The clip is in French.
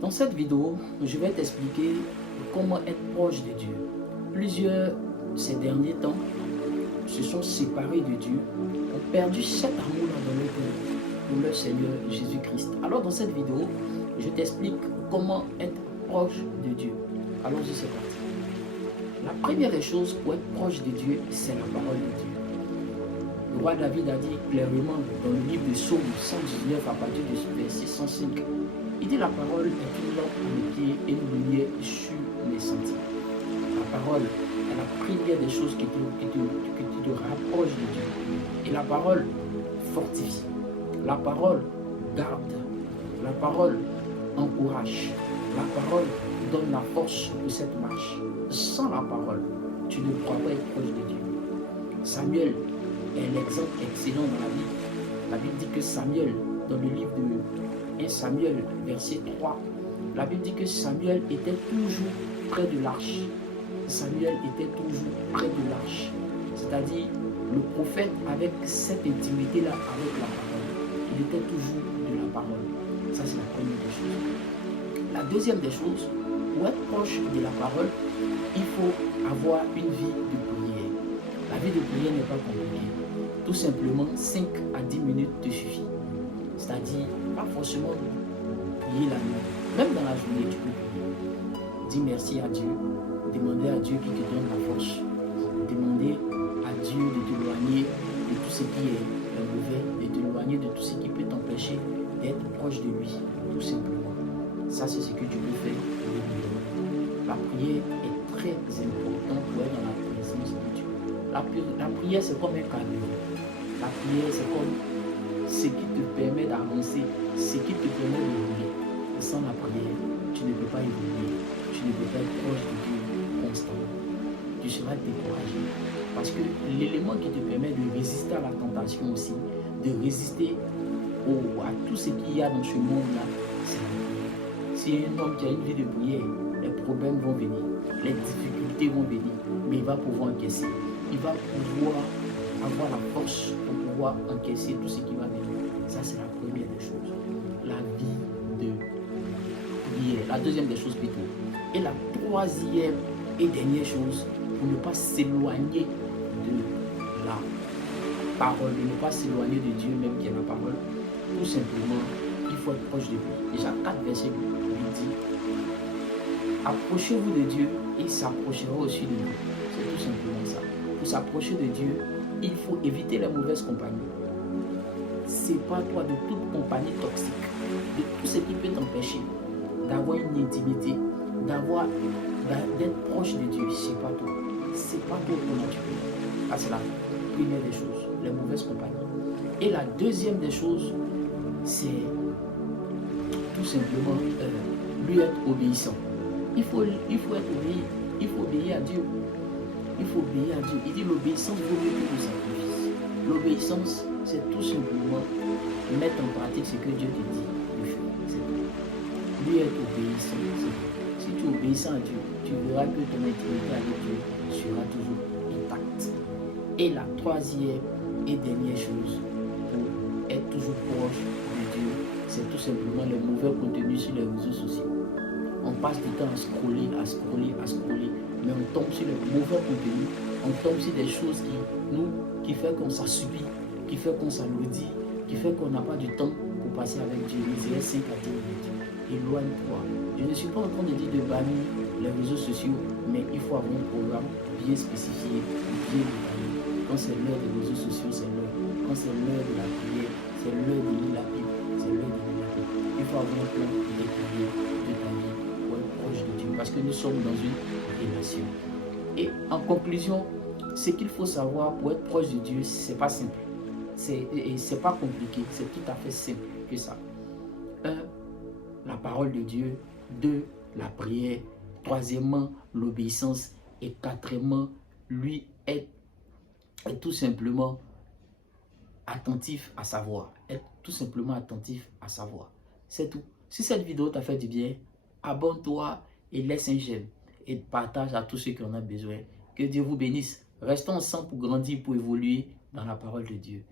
Dans cette vidéo, je vais t'expliquer comment être proche de Dieu. Plusieurs, ces derniers temps, se sont séparés de Dieu, ont perdu cet amour-là dans leur cœur pour leur Seigneur Jésus-Christ. Alors dans cette vidéo, je t'explique comment être proche de Dieu. Allons-y, c'est parti. La première des choses pour être proche de Dieu, c'est la parole de Dieu. Le roi David a dit clairement dans le livre de Psaume 119 à partir du verset 105, il dit la parole est une lampe à mes pieds et une lumière sur mes sentiers. La parole est la première des choses qui te rapproche de Dieu. Et la parole fortifie. La parole garde. La parole encourage. La parole donne la force pour cette marche. Sans la parole, tu ne pourras pas être proche de Dieu. Samuel est l'exemple excellent dans la Bible. La Bible dit que Samuel, dans le livre de 1 Samuel, verset 3, la Bible dit que Samuel était toujours près de l'arche. Samuel était toujours près de l'arche. C'est-à-dire, le prophète avec cette intimité-là avec la parole. Il était toujours de la parole. Ça, c'est la première des choses. La deuxième des choses, pour être proche de la parole, il faut avoir une vie de prière. La vie de prière n'est pas compliquée. Tout simplement, 5 à 10 minutes te suffit. C'est-à-dire, pas forcément prier la nuit. Même dans la journée, tu peux prier. Dis merci à Dieu. Demander à Dieu qui te donne la force. Demander à Dieu de t'éloigner de tout ce qui est mauvais, de t'éloigner de tout ce qui peut t'empêcher d'être proche de lui, tout simplement. Ça, c'est ce que tu peux faire. La prière est très importante pour être dans la présence de Dieu. La prière, c'est comme un cadeau. La prière, c'est comme ce qui te permet d'avancer, ce qui te permet d'évoluer. Et sans la prière, tu ne peux pas évoluer. Tu ne peux pas être proche de Dieu constamment. Tu seras découragé. Parce que l'élément qui te permet de résister à la tentation aussi, de résister à tout ce qu'il y a dans ce monde-là, c'est la prière. Si un homme qui a une vie de prière, les problèmes vont venir, les difficultés vont venir, mais il va pouvoir encaisser. Il va pouvoir avoir la force pour pouvoir encaisser tout ce qui va venir. Ça, c'est la première des choses. La vie de prière. La deuxième des choses plutôt. Et la troisième et dernière chose, pour ne pas s'éloigner de la parole, de ne pas s'éloigner de Dieu même qui est la parole, tout simplement, il faut être proche de lui. Déjà, 4 versets lui dit, approchez-vous de Dieu et il s'approchera aussi de vous. C'est tout simplement ça. Pour s'approcher de Dieu, il faut éviter les mauvaises compagnies. Sépare-toi de toute compagnie toxique, de tout ce qui peut t'empêcher d'avoir une intimité, d'être proche de Dieu. Sépare-toi. Sépare-toi comment tu peux. Ça, c'est la première des choses, les mauvaises compagnies. Et la deuxième des choses, c'est tout simplement lui être obéissant. Il faut être obéi. Il faut obéir à Dieu. Il faut obéir à Dieu. Il dit l'obéissance vaut mieux que le sacrifice. L'obéissance, c'est tout simplement mettre en pratique ce que Dieu te dit de faire. Lui être obéissant. Si tu es obéissant à Dieu, tu verras que ton intimité avec Dieu sera toujours intacte. Et la troisième et dernière chose pour être toujours proche de Dieu, c'est tout simplement le mauvais contenu sur les réseaux sociaux. On passe du temps à scroller, mais on tombe sur le mauvais contenu, on tombe sur des choses qui fait qu'on s'assoupit, qui fait qu'on s'alourdit, qui fait qu'on n'a pas du temps pour passer avec Dieu. Isaïe 5 à 10 minutes. Éloigne-toi. Je ne suis pas en train de dire de bannir les réseaux sociaux, mais il faut avoir un programme bien spécifié, bien détaillé. Quand c'est l'heure des réseaux sociaux, c'est l'heure. Quand c'est l'heure de la prière, c'est l'heure de lire la Bible. C'est l'heure de lire la Bible. Il faut avoir un plan détaillé de ta vie pour être proche de Dieu. Parce que nous sommes dans une relation. Et en conclusion, ce qu'il faut savoir pour être proche de Dieu, c'est pas simple. C'est pas compliqué. C'est tout à fait simple que ça. 1. La parole de Dieu. 2. La prière. 3. L'obéissance. Et 4. Lui être tout simplement attentif à sa voix. Être tout simplement attentif à sa voix. C'est tout. Si cette vidéo t'a fait du bien, abonne-toi et laisse un j'aime. Et partage à tous ceux qui en ont besoin. Que Dieu vous bénisse. Restons ensemble pour grandir, pour évoluer dans la parole de Dieu.